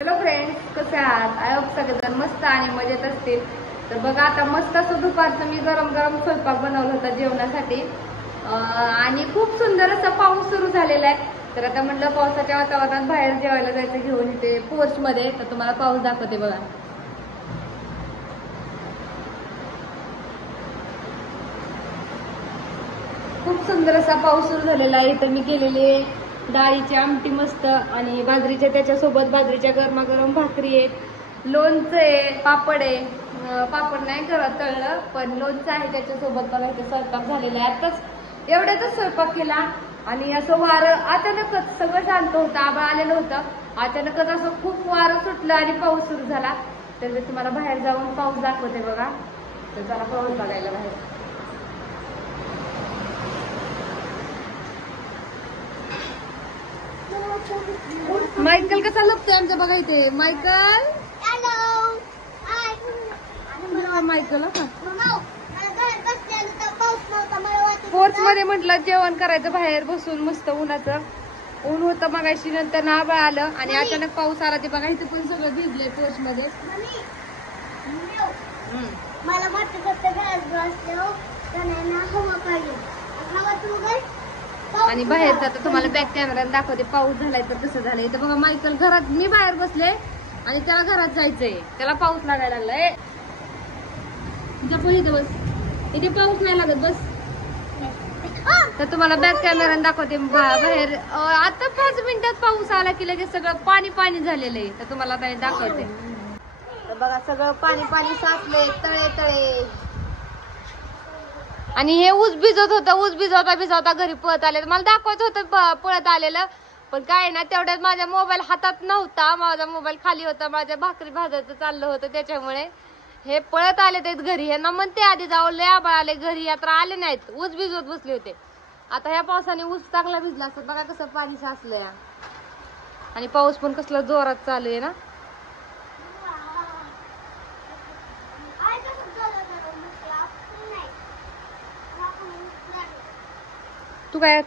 Hello friends, कसे आहात? I hope सगळेजण मस्त आणि मजेत असतील. तर बघा, आता मस्त असं दुपारचं मी गरम गरम स्वयंपाक बनवला होता जेवणासाठी आणि खूप सुंदर असा पाऊस सुरू झालेला आहे. तर आता म्हटलं पावसाच्या वातावरणात बाहेर जेवायला जायचं घेऊन इथे पोर्च मध्ये. तर तुम्हाला पाऊस दाखवते बघा. खूप सुंदर असा पाऊस सुरू झालेला आहे. इथं मी केलेली डाळीची आमटी मस्त आणि बाजरीच्या, त्याच्यासोबत बाजरीच्या गरमागरम भाकरी आहेत, लोणचं आहे, पापड आहे. पापड नाही करत तळलं, पण लोणचं आहे त्याच्यासोबत. बघा इथे स्वयंपाक झालेला आहे. आताच एवढ्यातच स्वयंपाक केला आणि असं वारं अचानकच सगळं शांत होतं, आभाळ आलेलं होतं. अचानकच असं खूप वारं सुटलं आणि पाऊस सुरू झाला. तर मी तुम्हाला बाहेर जाऊन पाऊस दाखवते बघा. तर चला पाऊस बघायला बाहेर. मायकल कसा लपतोय आमच्या बघा इथे. मायकल, मायकल फोर्थ मध्ये म्हटलं जेवण करायचं बाहेर बसून मस्त. उन्हाचं ऊन होतं मगाशी, नंतर ना आभाळ आलं आणि अचानक पाऊस आला. ते बघा इथे पण सगळं भिजलंय पोर्च मध्ये. आणि बाहेर जाता तुम्हाला बॅक कॅमेरा दाखवते पाऊस झालाय तर कसं झालंय. तर बघा मायकल घरात, मी बाहेर बसले आणि त्याला घरात जायचंय, त्याला पाऊस लागायला लागलाय. इथे बस, इथे पाऊस नाही लागत बस. तर तुम्हाला बॅक कॅमेरा दाखवते बाहेर. आता 5 मिनिटात पाऊस आला की लगेच सगळं पाणी पाणी झालेलं आहे. तर तुम्हाला दाखवते. तर बघा सगळं पाणी पाणी साचले, तळे तळे. आणि हे ऊस भिजत होतं, ऊस भिजवता घरी पळत आले. मला दाखवायचं होतं पळत आलेलं, पण काय ना तेवढ्यात माझा मोबाईल हातात नव्हता, माझा मोबाईल खाली होता, माझ्या भाकरी भाजायचं चाललं होतं. त्याच्यामुळे हे पळत आले ते घरी. हे ना म्हणते आधी जाऊ, लय आबाळ आले, घरी यात्रा आले नाहीत, ऊस भिजवत बसले होते. आता ह्या पावसाने ऊस चांगला भिजला असत. बघा कसं पाणी साचलंय आणि पाऊस पण कसला जोरात चालू आहे ना. तू काय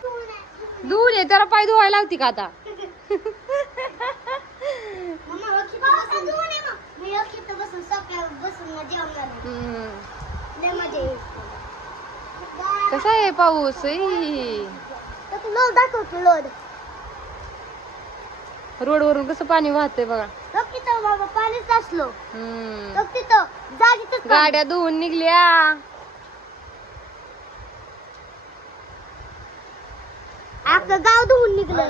धुवून ये, त्याला पाय धुवायला लावती का आता? कसा आहे पाऊस? रोड वरून कसं पाणी वाहतंय बघा. पाणीच असलो. गाड्या धुवून निघल्या. आपलं गाव धुवून निघलं.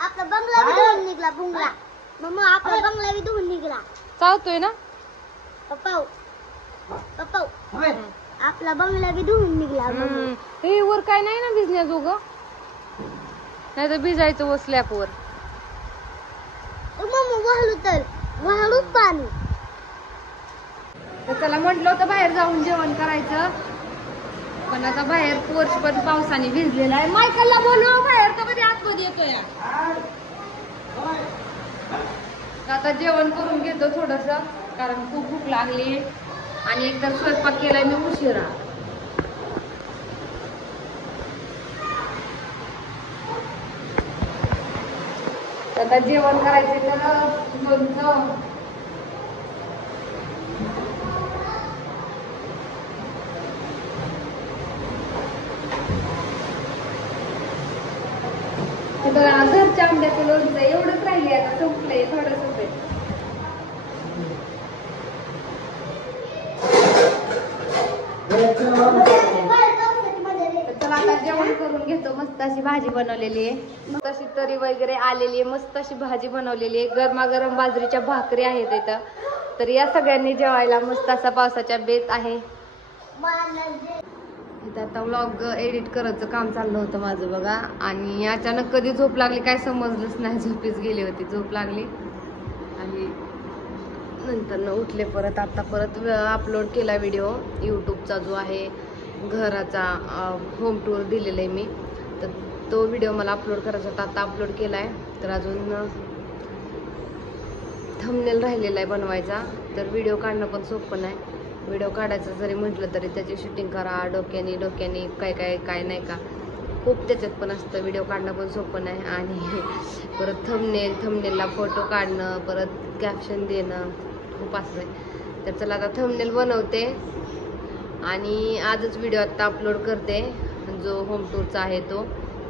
आपला बंगला बी धुवून निघला. बुंगला मम्मा, आपला बंगला बी धुवून निघला. चावतोय ना पप्पा, पप्पा आपला बंगला बी धुवून निघला. हे वर काय नाही ना भिजण्याजोगं, नाही तर भिजायचं वर स्लॅप वर. वाळू पाणी. तर त्याला म्हटलं होतं बाहेर जाऊन जेवण करायचं, पण आता बाहेर पोर्च पण पावसाने भिजलेला आहे. मायकलला बोलव बाहेर, तर मध्ये आतमध्ये येतोय. आता जेवण करून घेतो थोडस, कारण खूप भूक लागली आणि एकदा स्वयंपाक केलाय मी उशिरा. आता जेवण करायचं तर लोणचं, घरच्या आंब्याचं लोणचं एवढंच राहिले, आता संपलंय थोडंसच आहे. तर आता जेवण करून घेतो. मस्त अशी भाजी बनवलेली आहे, मस्त अशी तरी वगैरे आलेली आहे, मस्त अशी भाजी बनवलेली आहे, गरमागरम बाजरीच्या भाकरी आहेत इथं. तर या सगळ्यांनी जेवायला मस्त असा पावसाच्या बेत आहे. इथं आता व्लॉग एडिट करायचं काम चाललं होतं माझं बघा, आणि अचानक कधी झोप लागली काय समजलंच नाही. झोपीच गेली होती, झोप लागली आणि नंतर न उठले परत. आता परत अपलोड केला व्हिडिओ यूट्यूबचा, जो आहे घराचा होम टूर दिलेला आहे मी. तर तो व्हिडिओ मला अपलोड करायचा होता, आता अपलोड केला आहे. तर अजून थंबनेल राहिलेला आहे बनवायचा. तर व्हिडिओ काढणं पण सोपं नाही. व्हिडिओ काढायचं जरी म्हटलं तरी त्याची शूटिंग करा, डोक्यानी काय काय काय नाही का. खूप त्याच्यात पण असतं, व्हिडिओ काढणं पण सोपं नाही. आणि परत थंबनेलला फोटो काढणं, परत कॅप्शन देणं खूप असतं. तर चला आता थंबनेल बनवते आणि आजच व्हिडिओ आत्ता अपलोड करते. जो होम टूरचा आहे तो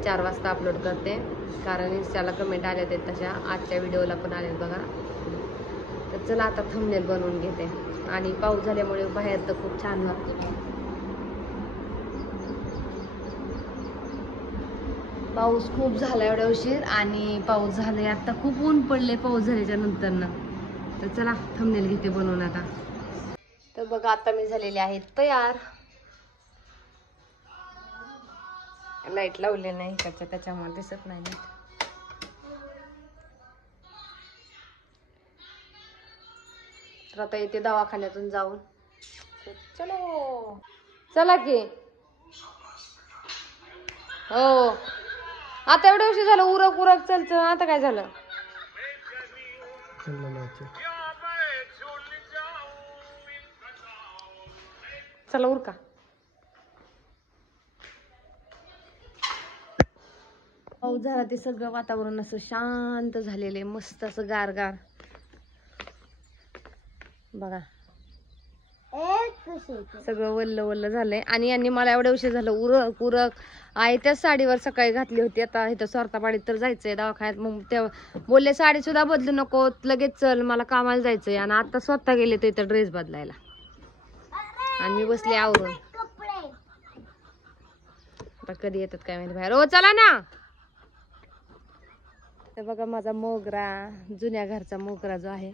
4 वाजता अपलोड करते, कारण इंस्टाला कमेंट आल्या आहेत तशा. आजच्या व्हिडिओला पण आल्यात बघा. तर चला आता थंबनेल बनवून घेते. आणि पाऊस झाल्यामुळे बाहेर तर खूप छान वाटतं. पाऊस खूप झाला एवढ्या उशीर, आणि पाऊस झालाय आता, खूप ऊन पडले पाऊस झाल्याच्या नंतर. तर चला थंबनेल घेते बनवून आता. तर बघा आता मी झालेले आहे तयार. लाईट लावले नाही त्याच्यामुळे दिसत नाही. तर आता येते दवाखान्यातून जाऊन. चलो चला की. हो आता एवढ्या उशीर झालं, उरक चल चल. आता काय झालं? चला उरका. पाऊस झाला ते सगळं वातावरण असं शांत झालेलं आहे, मस्त असं गारगार बघा. सगळं वल्ल झालंय. आणि यांनी मला एवढ्या उशीर झालं उरक आहे त्याच साडीवर सकाळी घातली होती. आता इथं स्वरतापाडीत तर जायचंय दवाखान्यात. मग ते बोलले साडी सुद्धा बदलू नको, लगेच चल, मला कामाला जायचंय. आणि आता स्वतः गेले तर इथं ड्रेस बदलायला, आणि मी बसले आवरून. आता कधी येतात काय माहिती बाहेर. हो चला ना. तर बघा माझा मोगरा, जुन्या घरचा मोगरा जो आहे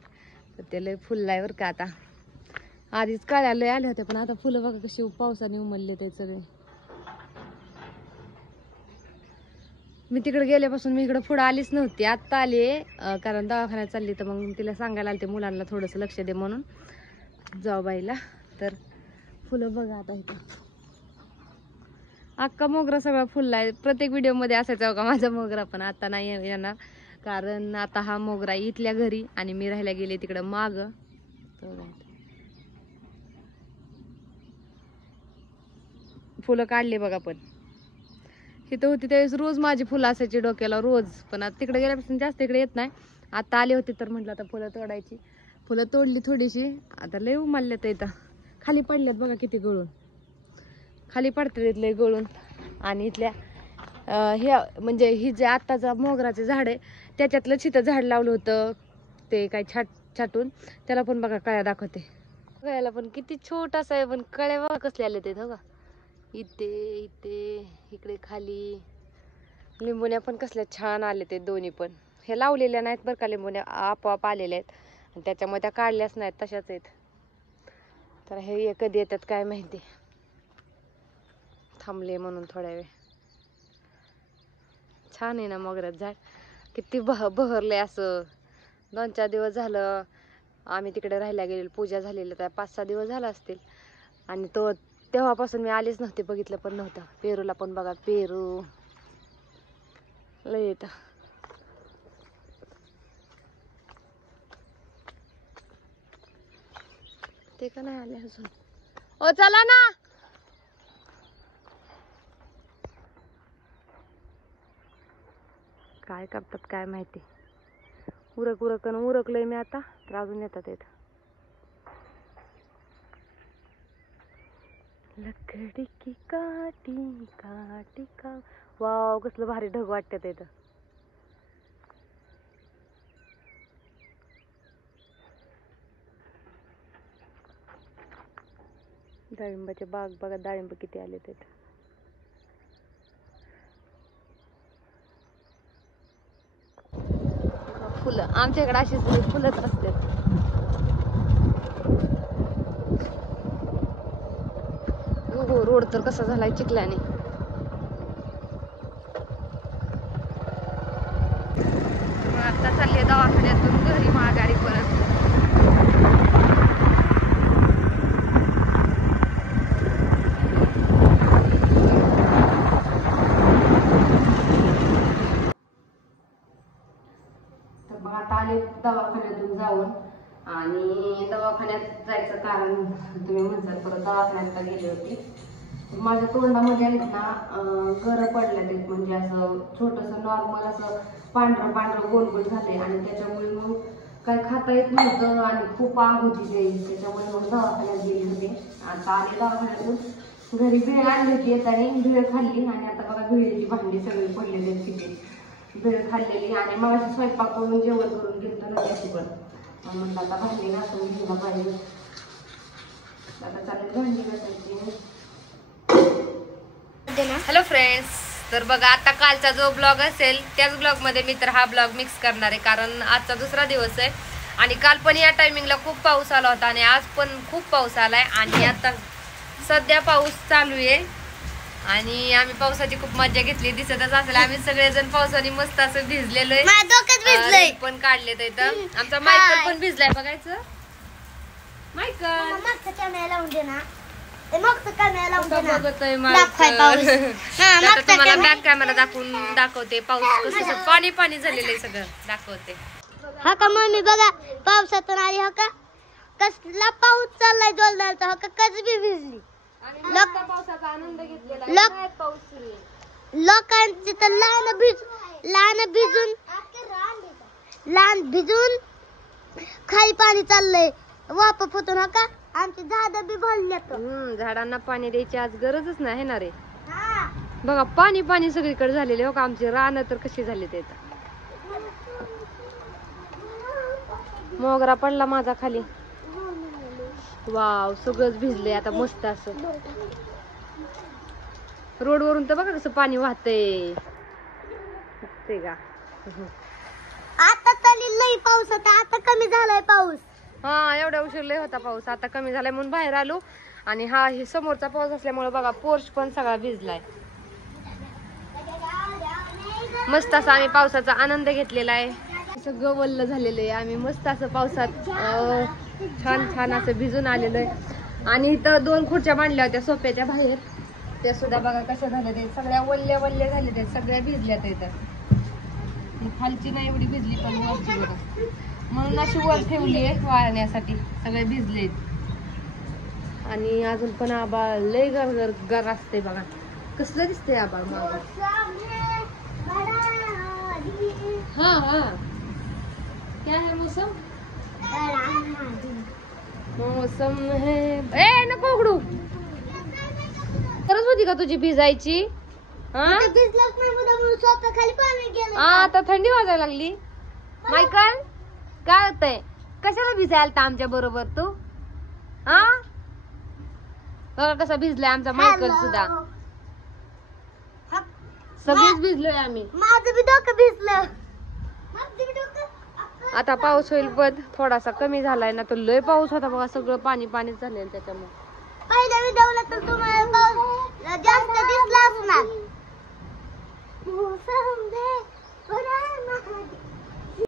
तर ते लय फुललाय बरं का. आता आधीच काळ्या लय आल्या होत्या, पण आता फुलं बघा कशी पावसाने उमलले ते सगळे. मी तिकडे गेल्यापासून मी इकडे पुढे आलीच नव्हती, आत्ता आली. कारण दवाखान्यात चालली, तर मग तिला सांगायला आले ते मुलांना थोडंसं लक्ष दे म्हणून, जाऊबाईला. तर फुलं बघा आता इथं अख्खा मोगरा सगळा फुललाय. प्रत्येक व्हिडिओ मध्ये असायचा बघा माझा मोगरा, पण आता नाही येणार, कारण आता हा मोगरा इथल्या घरी आणि मी राहायला गेले तिकडं माग. फुलं काढले बघा. पण इथं होती त्यावेळेस रोज माझी फुलं असायची डोक्याला रोज, पण आता तिकडे गेल्यापासून जास्त इकडे येत नाही. आता आले होते तर म्हटलं आता फुलं तोडायची. फुलं तोडली थोडीशी, आता लय उमलल्यात इथं. खाली पडल्यात बघा किती गळून, खाली पडतात इथले गळून. आणि इथल्या हे म्हणजे ही जे आत्ताचा मोगराचे झाड आहे त्याच्यातलंच इथं झाड लावलं होतं ते काय छाटून, त्याला पण बघा कळ्या दाखवते. कळ्याला पण किती छोटासा आहे, पण कळ्या बघा कसले आले ते बघा. इथे इकडे खाली लिंबुण्या पण कसल्या छान आले ते दोन्ही पण. हे लावलेल्या नाहीत बरं का, लिंबुण्या आपोआप आलेल्या आहेत, आणि त्याच्यामुळे त्या काढल्याच नाहीत, तशाच आहेत. तर हे कधी येतात काय माहिती. थांबले म्हणून थोड्या वेळ. छान आहे ना मोगऱ्यात झाड, किती बहरले असं. 2-4 दिवस झालं आम्ही तिकडे राहायला गेलेलो, पूजा झालेली, त्या 5-6 दिवस झाला असतील. आणि तेव्हापासून मी आलीच नव्हते, बघितलं पण नव्हतं. पेरूला पण बघा, पेरू लय येत. ते का नाही आले अजून. ओ चला ना. काय करतात काय माहिती. उरकलंय मी आता, तर अजून येतात येत. लकडी की काटी काटी का. वाव कसलं भारी ढग वाटतात येत. डाळिंबाचे बाग बघा, डाळिंब किती आले ते. फुलं आमच्या इकडे अशीच फुलंच असतात. हो रोड तर कसा झालाय चिखलाने. आता चालले दवाखान्यातून घरी माघारी परत. तर मग आता आले दवाखान्यातून जाऊन, आणि दवाखान्यात जायचं कारण तुम्ही म्हणताल परत दवाखान्यात गेली होती. माझ्या तोंडामध्ये आहेत ना गरं पडल्या ते, म्हणजे असं छोटंसं नॉर्मल असं पांढरं पांढरं गोल गोल झाले आणि त्याच्यामुळे मग काय खाता येत नव्हतं आणि खूप आग होती ते, त्याच्यामुळे मग दवाखान्यात गेले होते. आता आले दवाखान्यातून, घरी भेळ आणली होती येताना, भेळ खाल्ली आणि आता बघा भेळीची भांडी सगळी पडलेली आहेत तिथे, भेळ खाल्लेली आणि मग स्वयंपाक करून जेवण करून घेतलं ना त्याची पण म्हणलं आता भांडी घासून घ्यायला पाहिजे. आता चालेल भांडी घासायची. हॅलो फ्रेंड्स, तर बघा आता कालचा जो ब्लॉग असेल त्याच ब्लॉग मध्ये मी तर हा ब्लॉग मिक्स करणार आहे, कारण आजचा दुसरा दिवस आहे आणि काल पण या टायमिंगला खूप पाऊस आला होता आणि आज पण खूप पाऊस आलाय आणि आता सध्या पाऊस चालू आहे आणि आम्ही पावसाची खूप मजा घेतली. दिसतच असेल आम्ही सगळेजण पावसाने मस्त असं भिजलेलो आहे, पण काढले तर इथं आमचा मायकल पण भिजलाय. बघायचं मायकल बघतोय आता तुम्हाला बॅक कॅमेरा दाखवते पाऊस कसं पाणी पाणी झालेलं आहे सगळं दाखवते. हा का मम्मी बघा पावसातून आली. हो का कसला पाऊस चाललाय जोरदार. हो का कच बी भिजली. पावसाचा आनंद घेतलेला पाऊस सुरू आहे. लोकांची तर लहान भिजून खाली पाणी चाललंय वाप फुटून. हो का आमची झाडं बी भरल्यात. झाडांना पाणी द्यायची आज गरजच नाही ना रे. बघा पाणी पाणी सगळीकडे झालेले. हो का आमची रानं तर कशी झाली ते. मोगरा पडला माझा खाली. वाव सगळंच भिजले आता मस्त असं. रोड वरून तर बघा कसं पाणी वाहतंय ते का. आता तरी लई पाऊस होता, आता कमी झालाय पाऊस. हा एवढ्या उशीर लय होता पाऊस, आता कमी झालाय म्हणून बाहेर आलो. आणि हा हे समोरचा पाऊस असल्यामुळे बघा पोर्च पण सगळा भिजलाय. मस्त असा आम्ही पावसाचा आनंद घेतलेला आहे. सगळं वल्ल झालेलं आहे. आम्ही मस्त असं पावसात छान छान असं भिजून आलेलो आहे. आणि इथं 2 खुर्च्या मांडल्या होत्या सोप्याच्या बाहेर, त्या सुद्धा बघा कशा झाल्या ते, सगळ्या वल्ल्या वल्ल्या झाल्या ते, सगळ्या भिजल्यात. इथं खालची नाही एवढी भिजली पण वरची बघा, म्हणून अशी वर ठेवली आहे वाळण्यासाठी. सगळे भिजलेत आणि अजून पण आबाळ लय गर गर असते बघा. कसलं दिसतंय आबाळ मागं. हा हा क्या है मौसम. मौसम है ए नको उघडू. गरज होती का तुझी भिजायची. आता थंडी वाजायला लागली. मायकल काय होतंय, कशाला भिजायला आमच्या बरोबर तू. हा बघा कसा भिजलाय आमचा मायकल सुद्धा. सगळेच भिजलोय आम्ही. माझं बी डोकं भिजलं. आता पाऊस होईल पण थोडासा कमी झालाय ना, तर लय पाऊस होता बघा, सगळं पाणी पाणी झालेलं त्याच्यामुळे. पहिल्या व्हिडिओला तर तुम्हाला